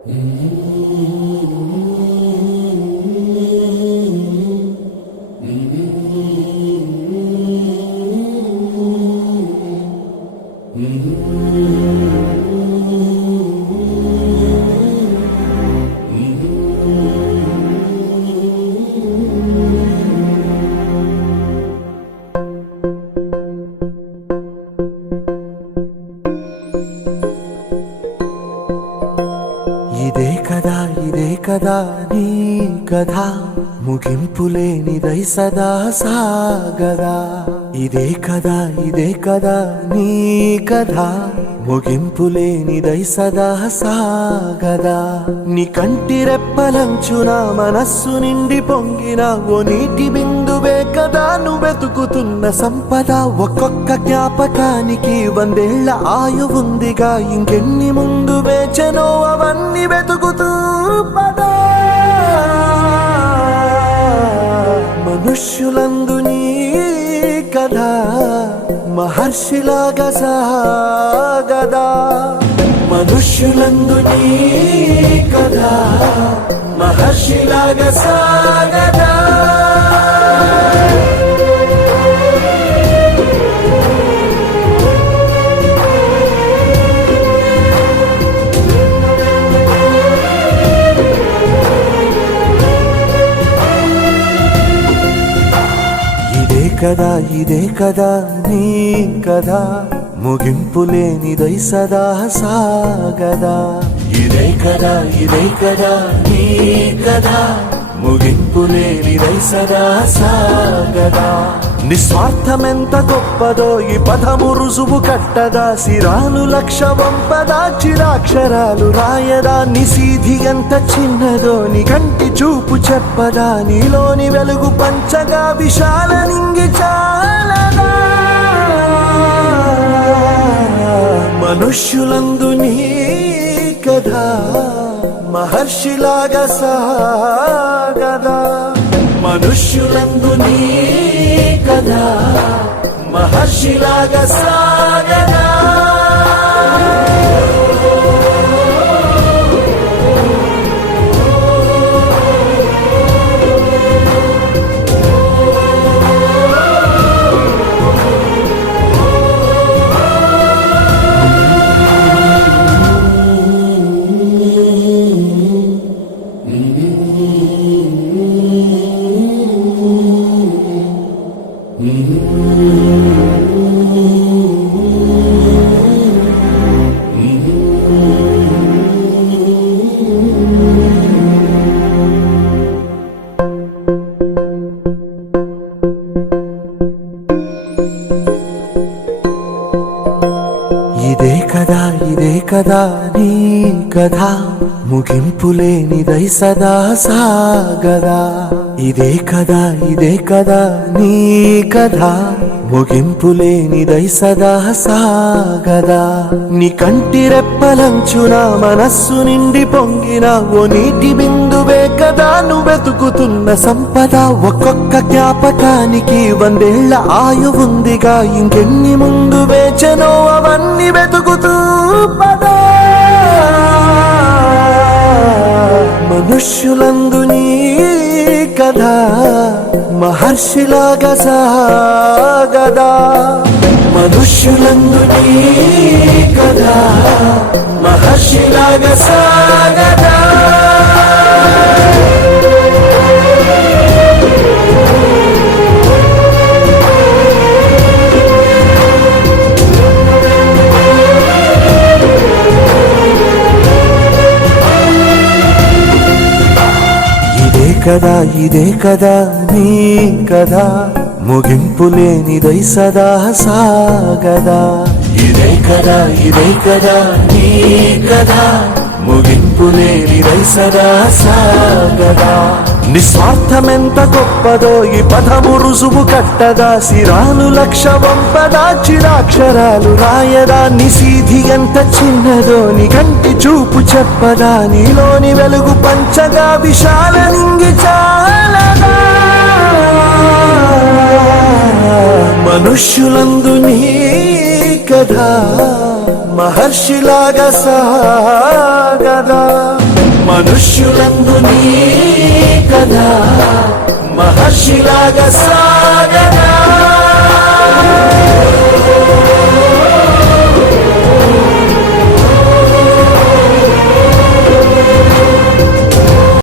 ఇదే కదా నీ కథ ముగింపులేనిదై సదా సాగదా. ఇదే కదా నీ కథ ముగింపులేనిదై సదా సాగదా. నీ కంటి రెప్పలంచున మనస్సు నిండి పొంగిన ఓ నీటి బిందువే కదా నువ్వెతుకుతున్న సంపద. ఒక్కొక్క జ్ఞాపకానికి 100 ఏళ్ల ఆయువుందిగా, ఇంకెన్ని ముందు వేచనో అవన్నీ వెతుకుతూ పదా. మనుష్యులందు నీ కథ మహర్షిలాగా సాగదా. మనుష్యులందు నీ కథ మహర్షిలాగా సాగదా. ఇదే కదా నీ కథ ముగింపులేనిదై సదా సాగదా. ఇదే కదా నీ కథ ముగింపులేనిదై సదా సాగదా. నిస్వార్థమెంత గొప్పదో ఈ పదము రుజువు కట్టదా. సిరాలు 1,00,000 వంపదా, చిరాక్షరాలు రాయదా. నిశీధి ఎంత చిన్నదో నీ కంటి చూపు చెప్పదా. నీలోని వెలుగు పంచగా విశాల నింగి చాలదా. మనుష్యులందు నీ కథ మహర్షిలాగా సాగదా. మనుష్యులందు నీ కథ మహర్షిలాగా సాగదా. ఇదే కదా నీ కథ ముగింపులేనిదై సదా సాగదా. ఇదే కదా నీ కథ ముగింపులేనిదై సదా సాగదా. నీ కంటి రెప్పలంచున మనస్సు నిండి పొంగిన ఓ నీటి బిందువే కదా నువ్వెతుకుతున్న సంపద. ఒక్కొక్క జ్ఞాపకానికి 100 ఏళ్ల ఆయువుందిగా, ఇంకెన్ని ముందు వేచనో అవన్నీ వెతుకుతూ పదా. మనుష్యులందు నీ కథ మహర్షిలాగా సాగదా. మనుష్యులందు నీ కథ మహర్షిలాగా సాగదా. ఇదే కదా నీ కథ ముగింపులేనిదై సదా సాగదా. ఇదే కదా నీ కథ ముగింపులేనిదై సదా సాగదా. నిస్వార్థమెంత గొప్పదో ఈ పదము రుజువు కట్టదా. సిరాలు 1,00,000 వంపదా, చిరాక్షరాలు రాయదా. నిశీధి ఎంత చిన్నదో నీ కంటి చూపు చెప్పదా. నీలోని వెలుగు పంచగా విశాల నింగి చాలదా. మనుష్యులందు నీ కథ మహర్షిలాగా సాగదా. మనుష్యులందు నీ కథ మహర్షిలాగా సాగదా.